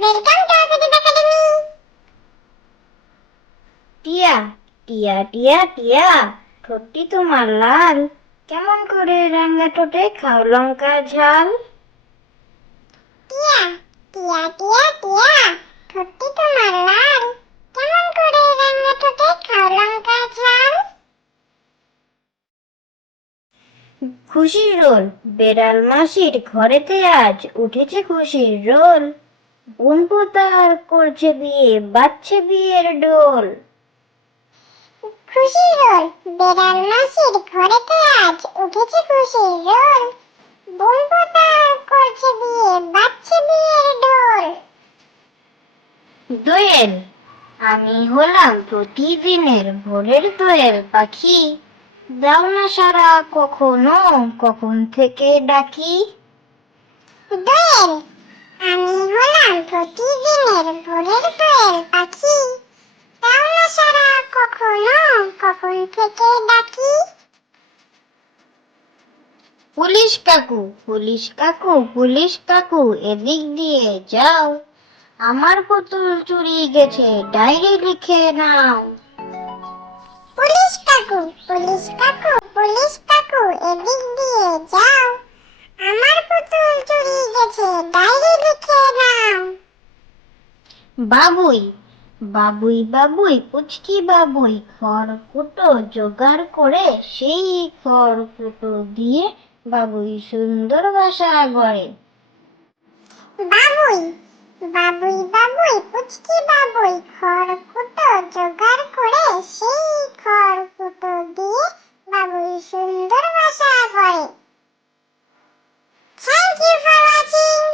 Welcome to Akadip Academy. টিয়া টিয়া টিয়া টিয়া, ঠোঁটটি তোমার লাল, কেমন করে রাঙা ঠোঁটে খাও লঙ্কা ঝাল? টিয়া টিয়া টিয়া টিয়া, ঠোঁটটি তোমার লাল, কেমন করে রাঙা ঠোঁটে খাও লঙ্কা ঝাল? খুশির রোল, বেড়াল মাসির ঘরেতে আজ উঠেছে খুশির রোল। বোনপো তার করছে বিয়ে, বাজছে বিয়ের ডোল। খুশির রোল, বেড়াল মাসির ঘরেতে আজ উঠেছে খুশির রোল। বোনপো তার করছে বিয়ে, বাজছে বিয়ের ডোল। দোয়েল, আমি হলাম প্রতিদিনের ভোরের দোয়েল পাখি, দাও না সারা কখনো, কখন থেকে ডাকি। দোয়েল, আমি হলাম প্রতিদিনের ভোরের দোয়েল পাখি, দাও না সাড়া কখনো, কখন থেকে ডাকি। পুলিশ কাকু, পুলিশ কাকু, পুলিশ কাকু, এদিক দিয়ে যাও, আমার পুতুল চুরি গেছে, ডায়েরি লিখে নাও। পুলিশ কাকু, পুলিশ কাকু, পুলিশ কাকু, এদিক দিয়ে যাও, আমার পুতুল চুরি গেছে, ডায়েরি লিখে নাও। বাবুই, বাবুই বাবুই, পুচকি বাবুই, খড়কুটো জোগাড় করে সেই খড়কুটো দিয়ে বাবুই সুন্দর বাসা গড়ে। বাবুই, বাবুই বাবুই, পুচকি বাবুই, খড়কুটো জোগাড় করে সেই খড়কুটো দিয়ে বাবুই সুন্দর বাসা গড়ে। Thank you for watching.